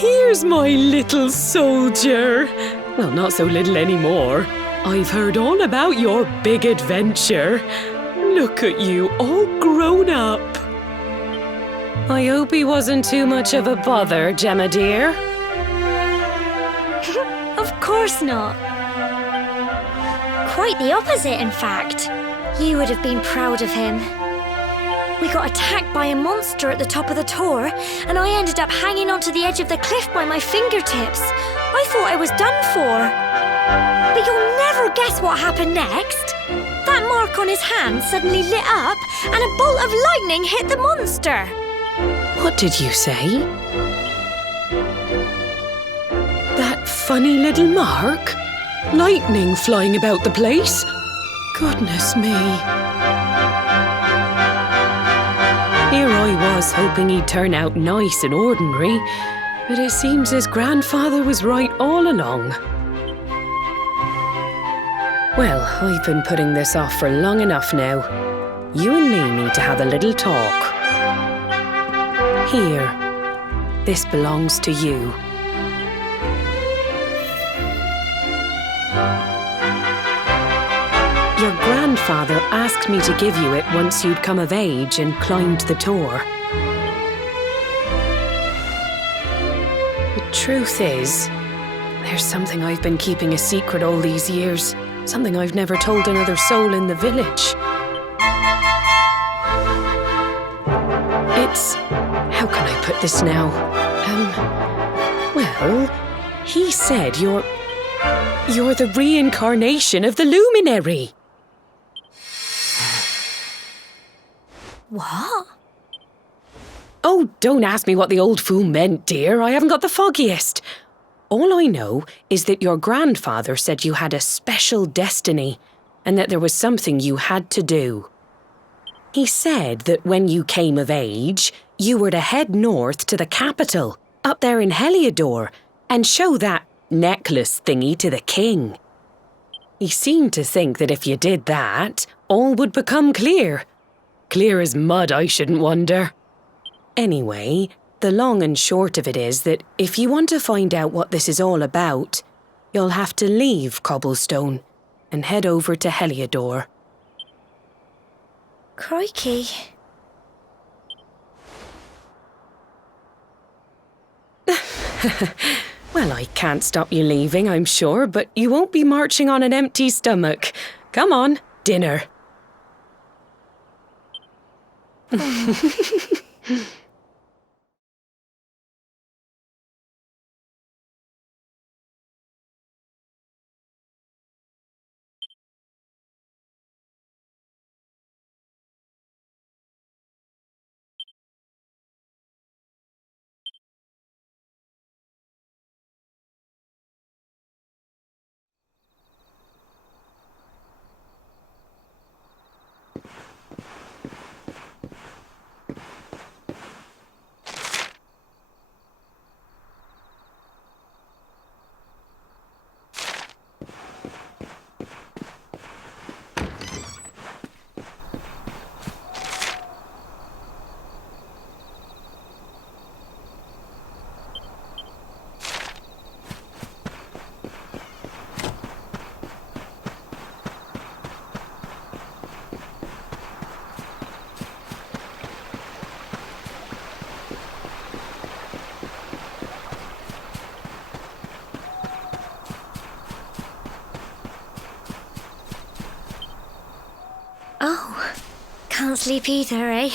Here's my little soldier. Well, not so little anymore. I've heard all about your big adventure. Look at you, all grown up. I hope he wasn't too much of a bother, Gemma dear. Of course not. Quite the opposite, in fact. You would have been proud of him. We got attacked by a monster at the top of the tor, and I ended up hanging onto the edge of the cliff by my fingertips. I thought I was done for. But you'll never guess what happened next. That mark on his hand suddenly lit up, and a bolt of lightning hit the monster. What did you say? That funny little mark? Lightning flying about the place? Goodness me. Here I was hoping he'd turn out nice and ordinary, but it seems his grandfather was right all along. Well, I've been putting this off for long enough now. You and me need to have a little talk. Here, this belongs to you. Your grandfather asked me to give you it once you'd come of age and climbed the tor. The truth is, there's something I've been keeping a secret all these years. Something I've never told another soul in the village. It's... how can I put this now? Well, he said you're the reincarnation of the Luminary. What? Oh, don't ask me what the old fool meant, dear. I haven't got the foggiest. All I know is that your grandfather said you had a special destiny and that there was something you had to do. He said that when you came of age, you were to head north to the capital, up there in Heliodor, and show that necklace thingy to the king. He seemed to think that if you did that, all would become clear. Clear as mud, I shouldn't wonder. Anyway, the long and short of it is that if you want to find out what this is all about, you'll have to leave Cobblestone and head over to Heliodor. Crikey. Well, I can't stop you leaving, I'm sure, but you won't be marching on an empty stomach. Come on, dinner. Oh, can't sleep either, eh?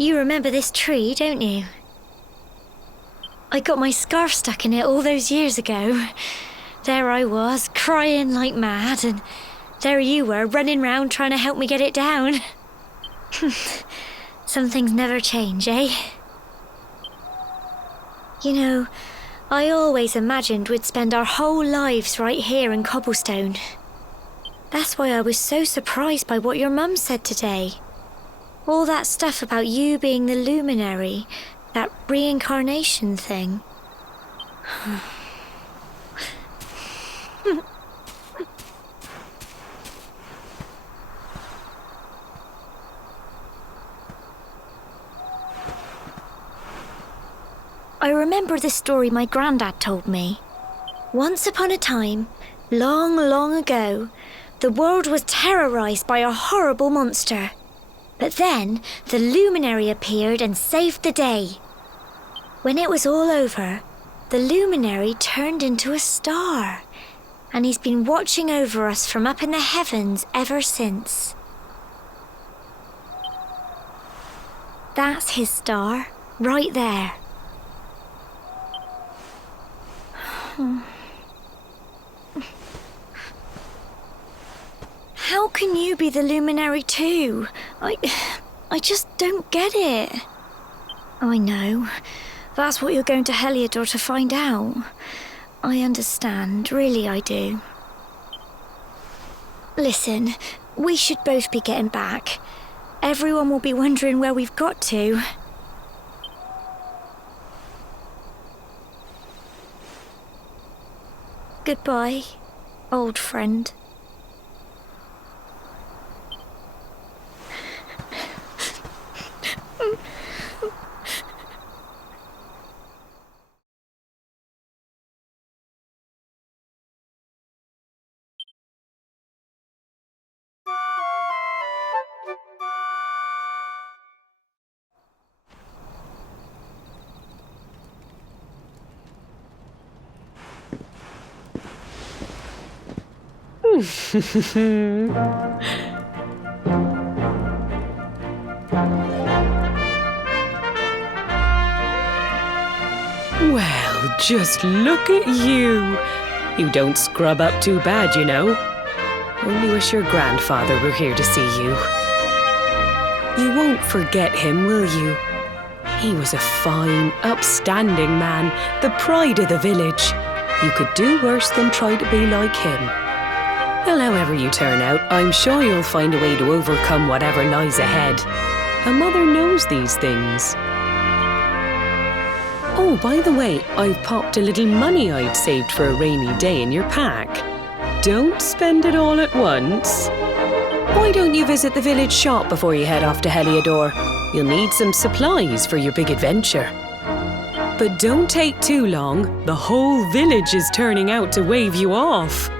You remember this tree, don't you? I got my scarf stuck in it all those years ago. There I was, crying like mad, and there you were, running round trying to help me get it down. Some things never change, eh? You know, I always imagined we'd spend our whole lives right here in Cobblestone. That's why I was so surprised by what your mum said today. All that stuff about you being the Luminary, that reincarnation thing. I remember the story my granddad told me. Once upon a time, long, long ago, the world was terrorized by a horrible monster. But then, the Luminary appeared and saved the day. When it was all over, the Luminary turned into a star. And he's been watching over us from up in the heavens ever since. That's his star, right there. How can you be the Luminary too? I just don't get it. I know. That's what you're going to Heliodor to find out. I understand, really I do. Listen, we should both be getting back. Everyone will be wondering where we've got to. Goodbye, old friend. Well, just look at you. You don't scrub up too bad, you know. Only wish your grandfather were here to see you. You won't forget him, will you? He was a fine, upstanding man, the pride of the village. You could do worse than try to be like him. Well, however you turn out, I'm sure you'll find a way to overcome whatever lies ahead. A mother knows these things. Oh, by the way, I've popped a little money I'd saved for a rainy day in your pack. Don't spend it all at once. Why don't you visit the village shop before you head off to Heliodor? You'll need some supplies for your big adventure. But don't take too long. The whole village is turning out to wave you off.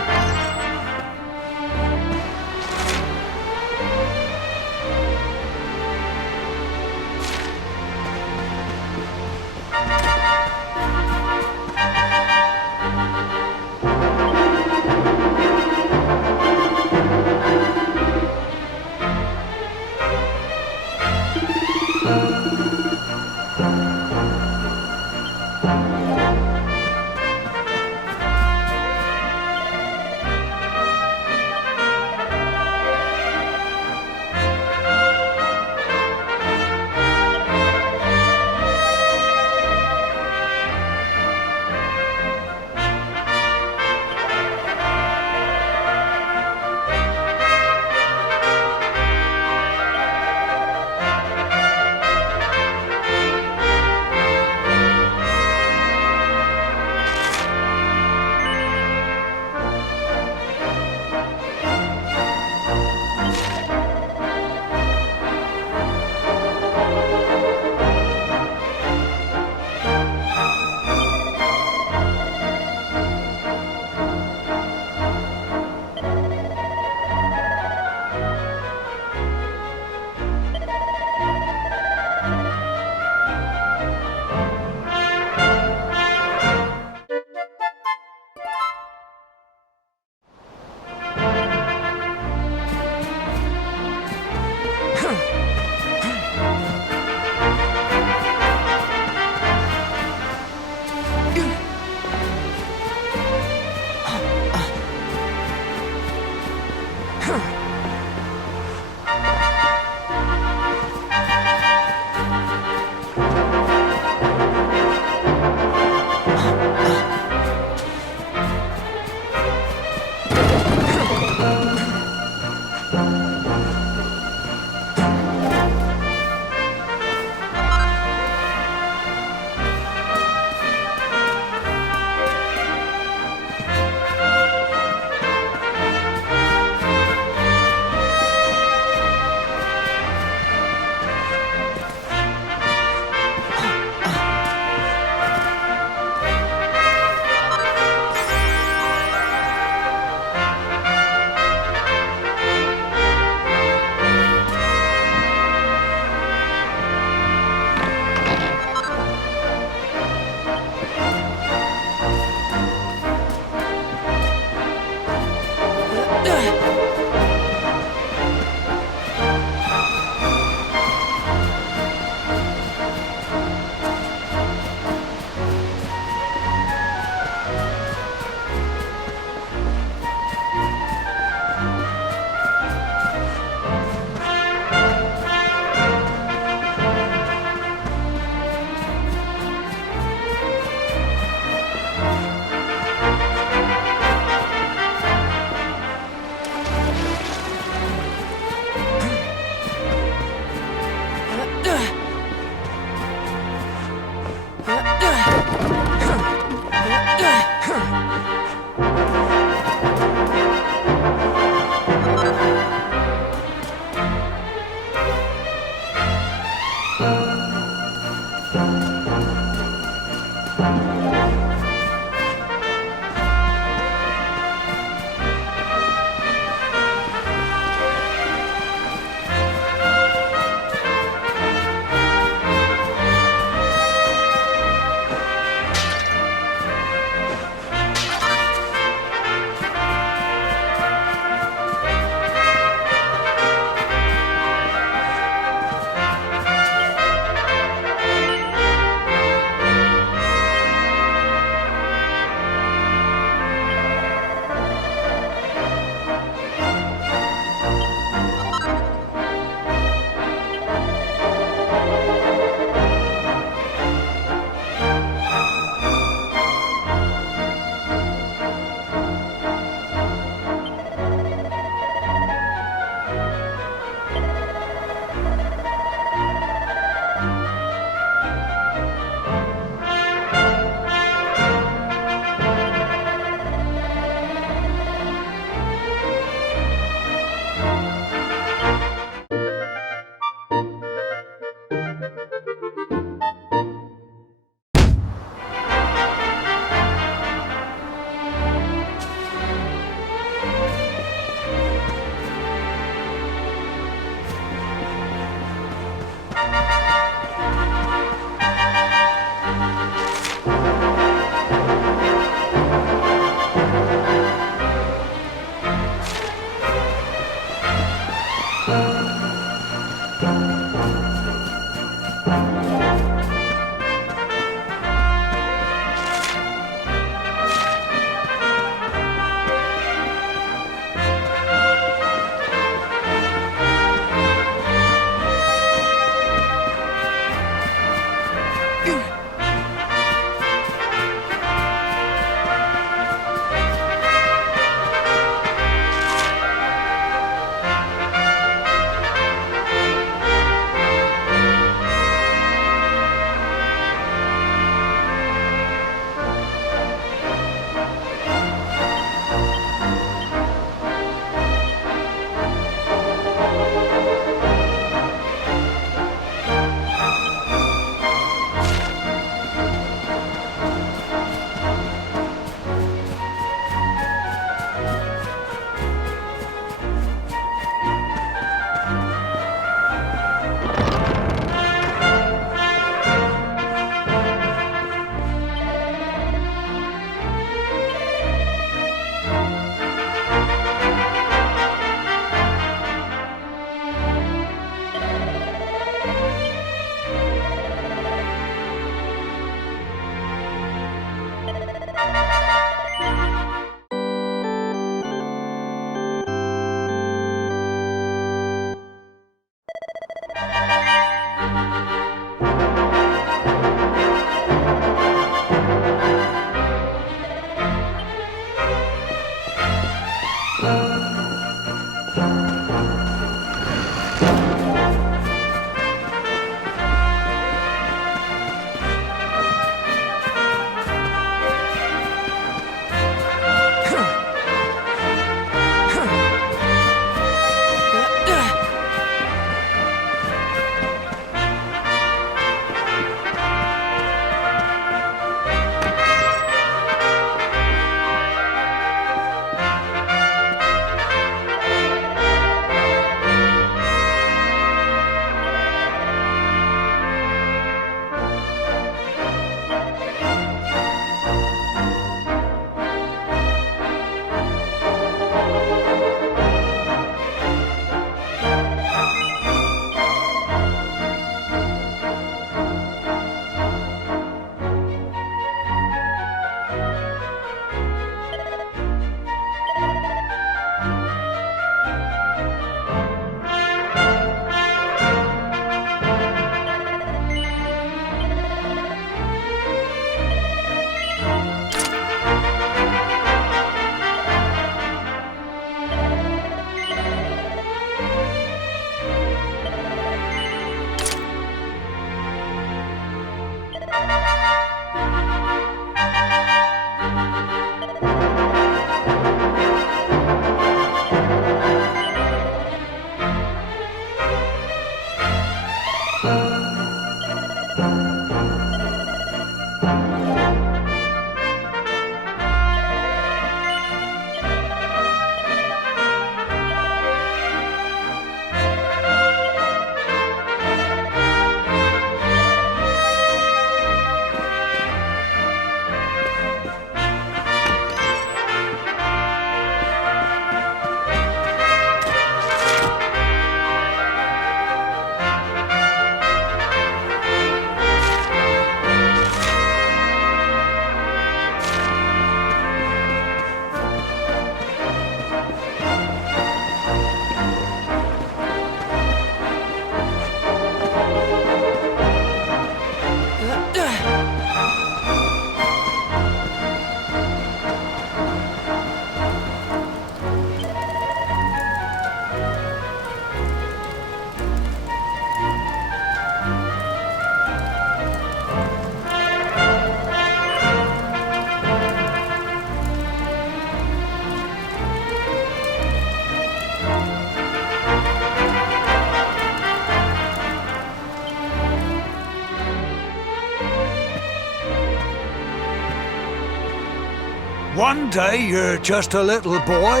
One day you're just a little boy,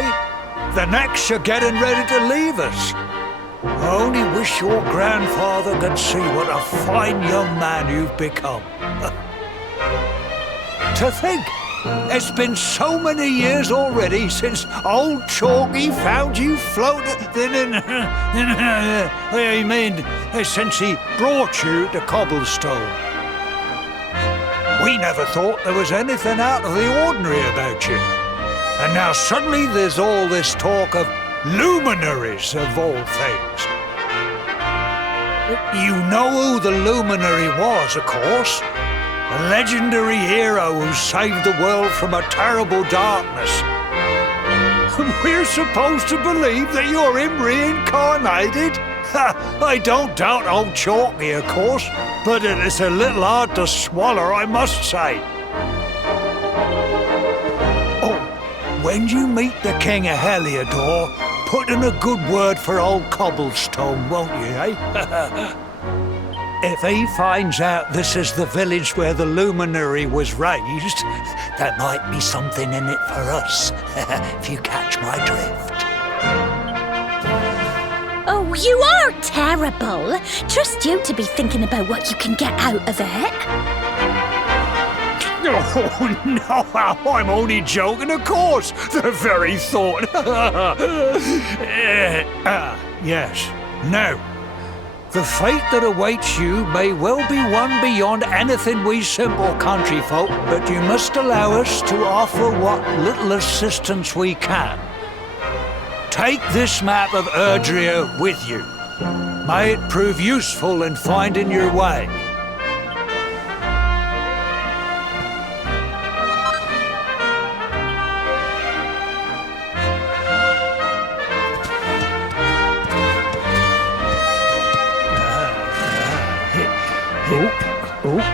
the next you're getting ready to leave us. I only wish your grandfather could see what a fine young man you've become. To think, it's been so many years already since old Chalky found you floating. I mean, since he brought you to Cobblestone. We never thought there was anything out of the ordinary about you. And now suddenly there's all this talk of luminaries of all things. You know who the Luminary was, of course. A legendary hero who saved the world from a terrible darkness. And we're supposed to believe that you're him reincarnated? I don't doubt old Chalky, of course, but it's a little hard to swallow, I must say. Oh, when you meet the King of Heliodor, put in a good word for old Cobblestone, won't you, eh? If he finds out this is the village where the Luminary was raised, there might be something in it for us, if you catch my drift. Oh, you are terrible. Trust you to be thinking about what you can get out of it. Oh, no, I'm only joking, of course. The very thought. Yes. Now, the fate that awaits you may well be one beyond anything we simple country folk, but you must allow us to offer what little assistance we can. Take this map of Erdrea with you. May it prove useful in finding your way.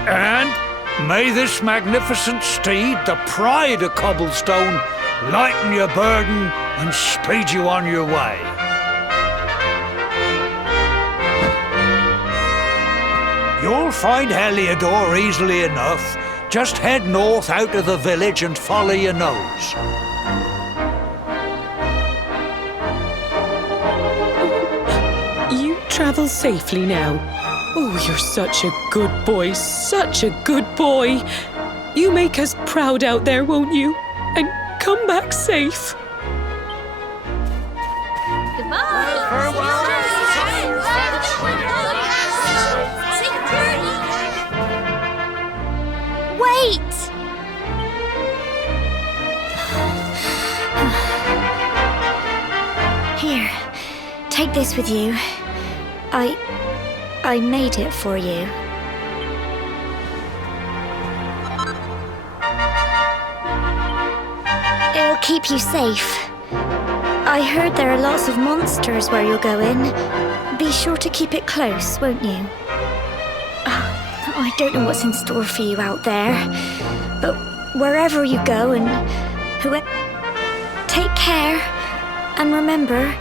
And may this magnificent steed, the pride of Cobblestone, lighten your burden and speed you on your way. You'll find Heliodor easily enough. Just head north out of the village and follow your nose. You travel safely now. Oh, you're such a good boy, such a good boy. You make us proud out there, won't you? And come back safe. Wait! Here, take this with you. I made it for you. It'll keep you safe. I heard there are lots of monsters where you're going. Be sure to keep it close, won't you? I don't know what's in store for you out there, but wherever you go and whoever, take care and remember.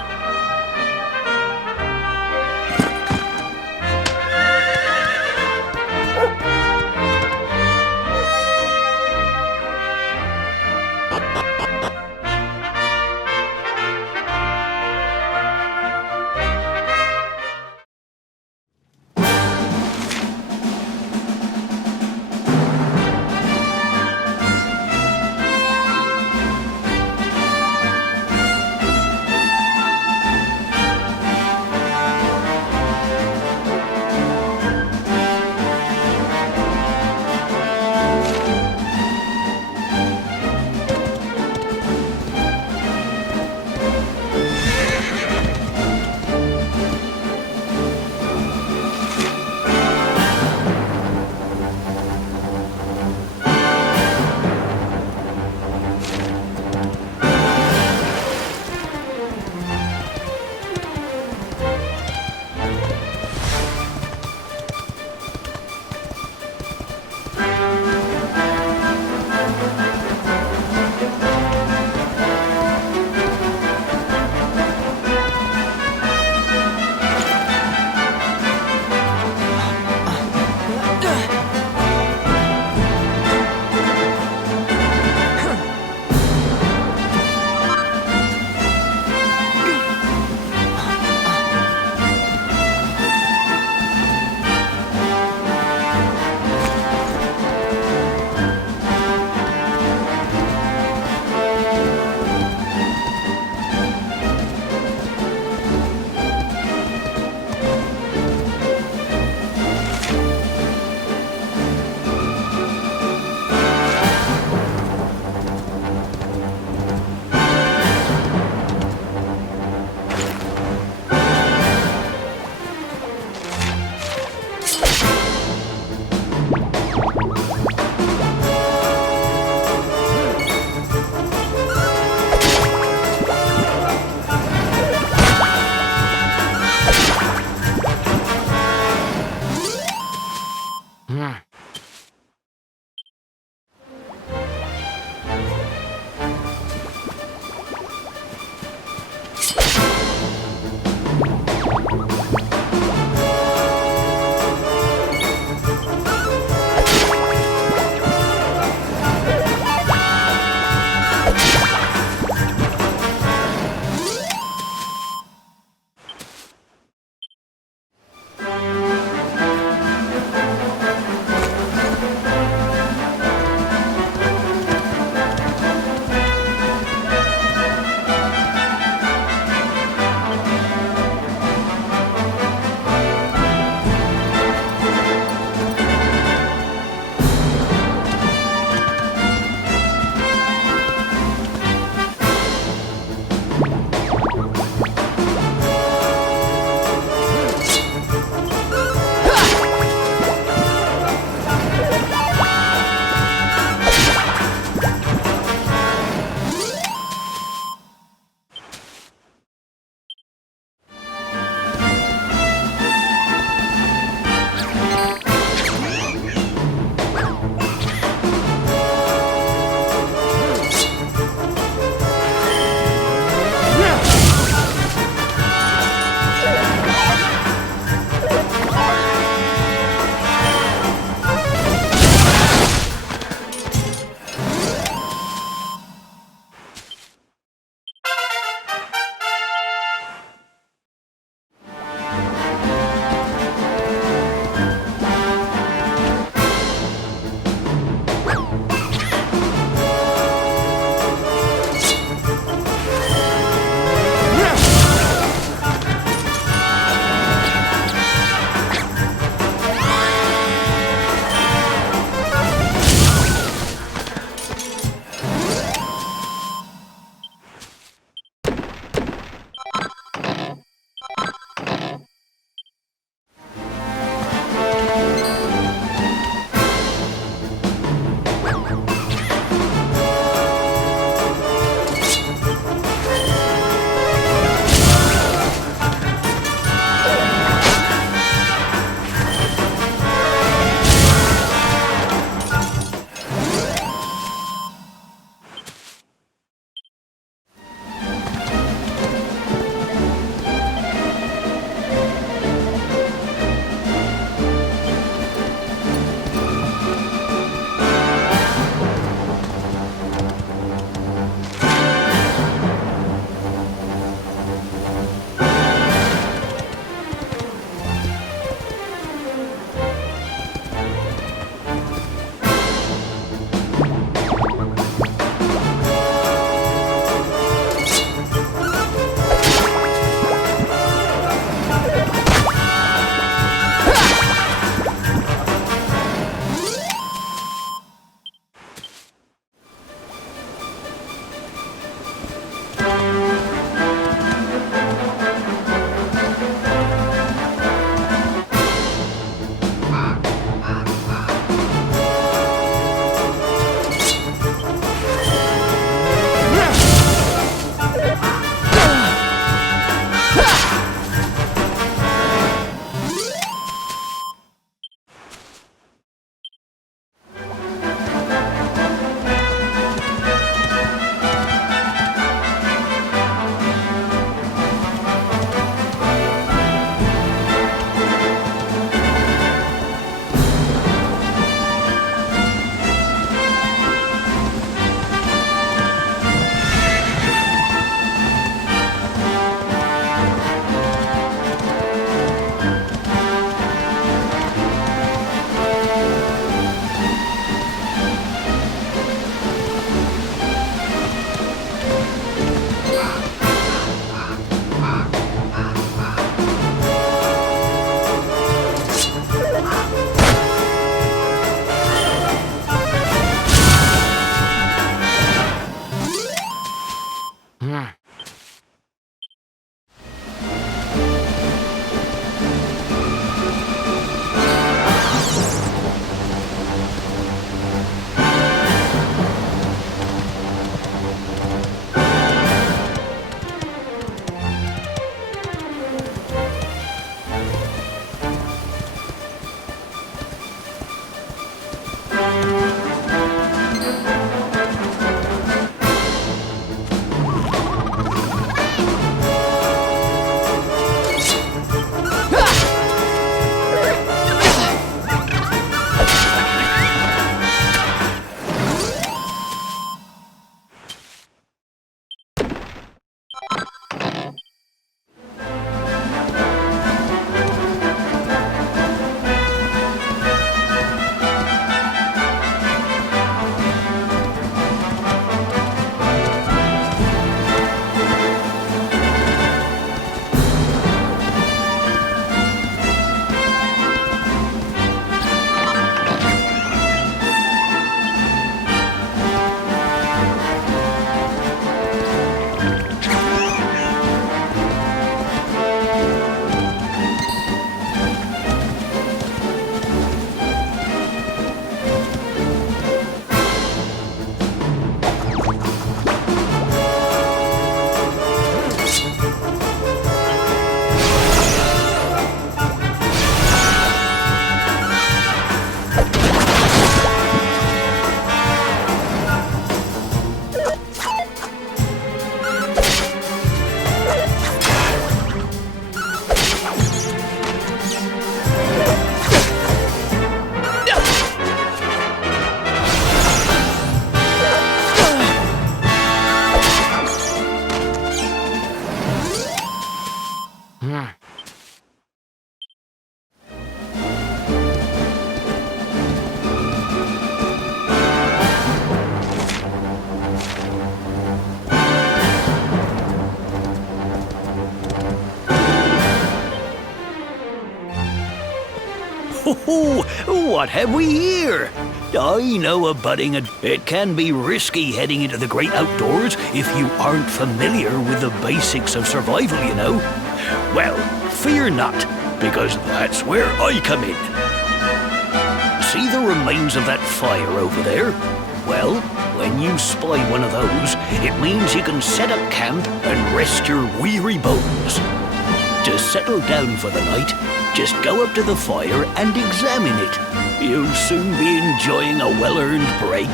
What have we here? I know a budding, and it can be risky heading into the great outdoors if you aren't familiar with the basics of survival, you know. Well, fear not, because that's where I come in. See the remains of that fire over there? Well, when you spy one of those, it means you can set up camp and rest your weary bones. To settle down for the night, just go up to the fire and examine it. You'll soon be enjoying a well-earned break.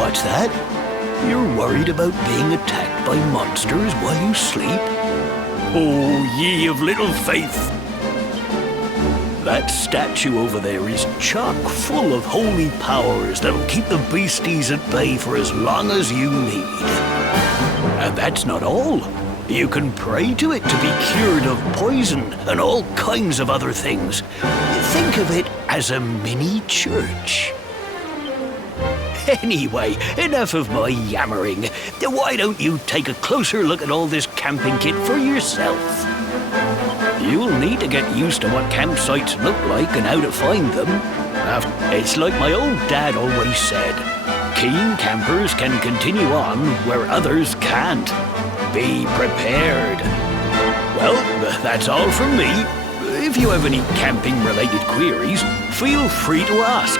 What's that? You're worried about being attacked by monsters while you sleep? Oh, ye of little faith! That statue over there is chock full of holy powers that'll keep the beasties at bay for as long as you need. And that's not all. You can pray to it to be cured of poison and all kinds of other things. Think of it as a mini church. Anyway, enough of my yammering. Why don't you take a closer look at all this camping kit for yourself? You'll need to get used to what campsites look like and how to find them. It's like my old dad always said, keen campers can continue on where others can't. Be prepared. Well, that's all from me. If you have any camping-related queries, feel free to ask.